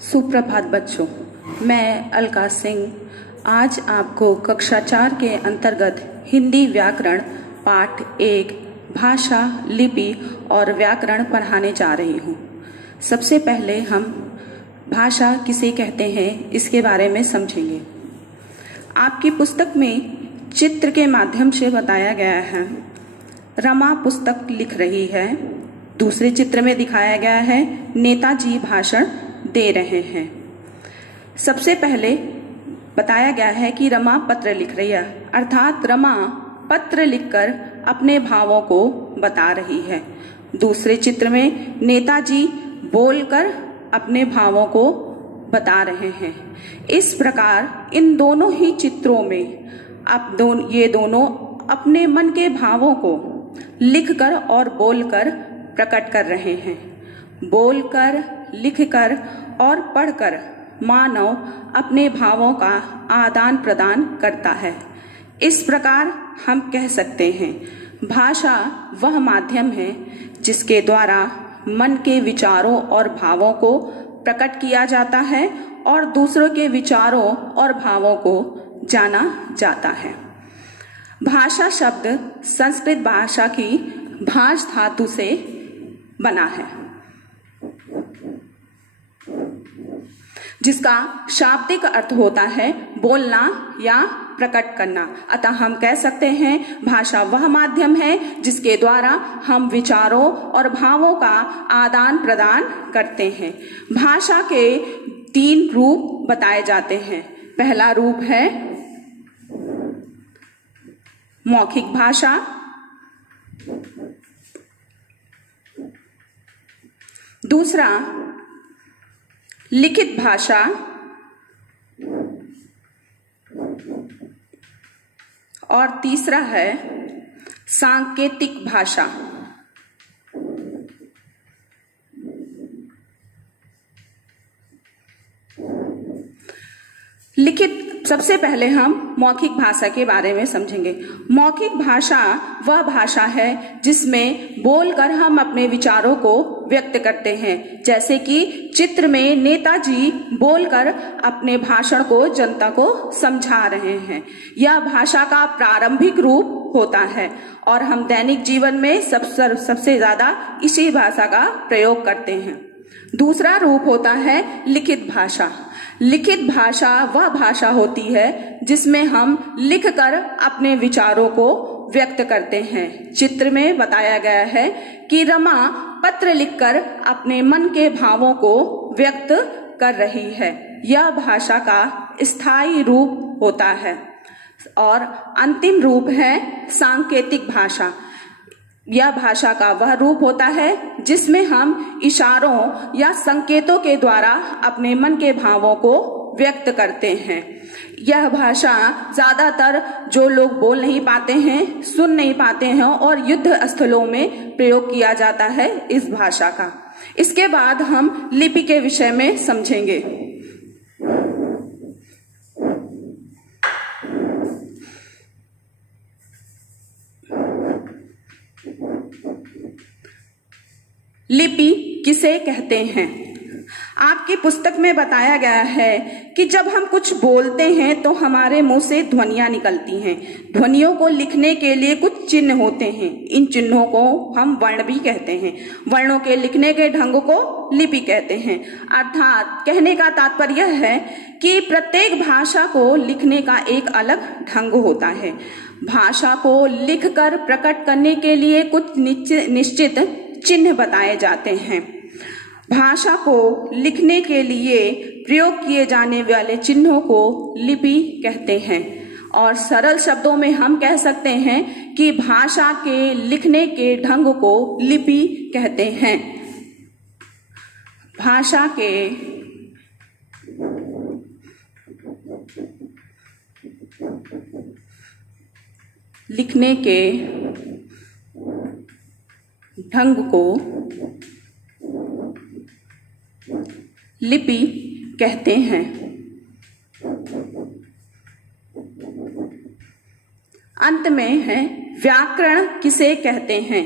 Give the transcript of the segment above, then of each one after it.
सुप्रभात बच्चों, मैं अलका सिंह आज आपको कक्षा 4 के अंतर्गत हिंदी व्याकरण पाठ 1 भाषा, लिपि और व्याकरण पढ़ाने जा रही हूँ। सबसे पहले हम भाषा किसे कहते हैं इसके बारे में समझेंगे। आपकी पुस्तक में चित्र के माध्यम से बताया गया है। रमा पुस्तक लिख रही है। दूसरे चित्र में दिखाया गया है नेताजी भाषण दे रहे हैं। सबसे पहले बताया गया है कि रमा पत्र लिख रही है, अर्थात रमा पत्र लिखकर अपने भावों को बता रही है। दूसरे चित्र में नेताजी बोलकर अपने भावों को बता रहे हैं। इस प्रकार इन दोनों ही चित्रों में ये दोनों अपने मन के भावों को लिखकर और बोलकर प्रकट कर रहे हैं। बोलकर, लिखकर और पढ़कर मानव अपने भावों का आदान प्रदान करता है। इस प्रकार हम कह सकते हैं भाषा वह माध्यम है जिसके द्वारा मन के विचारों और भावों को प्रकट किया जाता है और दूसरों के विचारों और भावों को जाना जाता है। भाषा शब्द संस्कृत भाषा की भाष धातु से बना है, जिसका शाब्दिक अर्थ होता है बोलना या प्रकट करना। अतः हम कह सकते हैं भाषा वह माध्यम है जिसके द्वारा हम विचारों और भावों का आदान प्रदान करते हैं। भाषा के 3 रूप बताए जाते हैं। पहला रूप है मौखिक भाषा, दूसरा लिखित भाषा और तीसरा है सांकेतिक भाषा। लिखित सबसे पहले हम मौखिक भाषा के बारे में समझेंगे। मौखिक भाषा वह भाषा है जिसमें बोलकर हम अपने विचारों को व्यक्त करते हैं। जैसे कि चित्र में नेताजी बोलकर अपने भाषण को जनता को समझा रहे हैं। यह भाषा का प्रारंभिक रूप होता है और हम दैनिक जीवन में सबसे ज्यादा इसी भाषा का प्रयोग करते हैं। दूसरा रूप होता है लिखित भाषा। लिखित भाषा वह भाषा होती है जिसमें हम लिखकर अपने विचारों को व्यक्त करते हैं। चित्र में बताया गया है कि रमा पत्र लिखकर अपने मन के भावों को व्यक्त कर रही है। यह भाषा का स्थायी रूप होता है। और अंतिम रूप है सांकेतिक भाषा। यह भाषा का वह रूप होता है जिसमें हम इशारों या संकेतों के द्वारा अपने मन के भावों को व्यक्त करते हैं। यह भाषा ज्यादातर जो लोग बोल नहीं पाते हैं, सुन नहीं पाते हैं और युद्ध स्थलों में प्रयोग किया जाता है इस भाषा का। इसके बाद हम लिपि के विषय में समझेंगे। लिपि किसे कहते हैं? आपकी पुस्तक में बताया गया है कि जब हम कुछ बोलते हैं तो हमारे मुंह से ध्वनियां निकलती हैं। ध्वनियों को लिखने के लिए कुछ चिन्ह होते हैं। इन चिन्हों को हम वर्ण भी कहते हैं। वर्णों के लिखने के ढंग को लिपि कहते हैं। अर्थात कहने का तात्पर्य यह है कि प्रत्येक भाषा को लिखने का एक अलग ढंग होता है। भाषा को लिखकर प्रकट करने के लिए कुछ निश्चित चिन्ह बताए जाते हैं। भाषा को लिखने के लिए प्रयोग किए जाने वाले चिन्हों को लिपि कहते हैं। और सरल शब्दों में हम कह सकते हैं कि भाषा के लिखने के ढंग को लिपि कहते हैं। भाषा के लिखने के ढंग को लिपि कहते हैं। अंत में है व्याकरण किसे कहते हैं?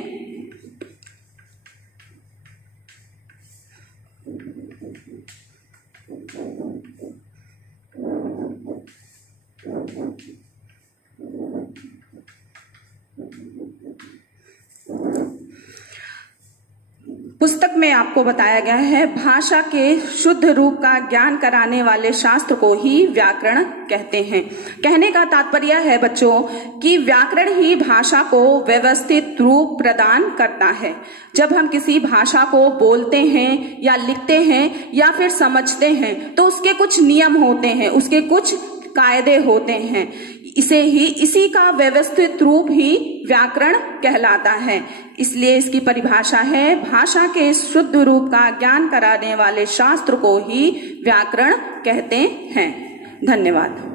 पुस्तक में आपको बताया गया है भाषा के शुद्ध रूप का ज्ञान कराने वाले शास्त्र को ही व्याकरण कहते हैं। कहने का तात्पर्य है बच्चों कि व्याकरण ही भाषा को व्यवस्थित रूप प्रदान करता है। जब हम किसी भाषा को बोलते हैं या लिखते हैं या फिर समझते हैं तो उसके कुछ नियम होते हैं, उसके कुछ कायदे होते हैं। इसी का व्यवस्थित रूप ही व्याकरण कहलाता है। इसलिए इसकी परिभाषा है भाषा के शुद्ध रूप का ज्ञान कराने वाले शास्त्र को ही व्याकरण कहते हैं। धन्यवाद।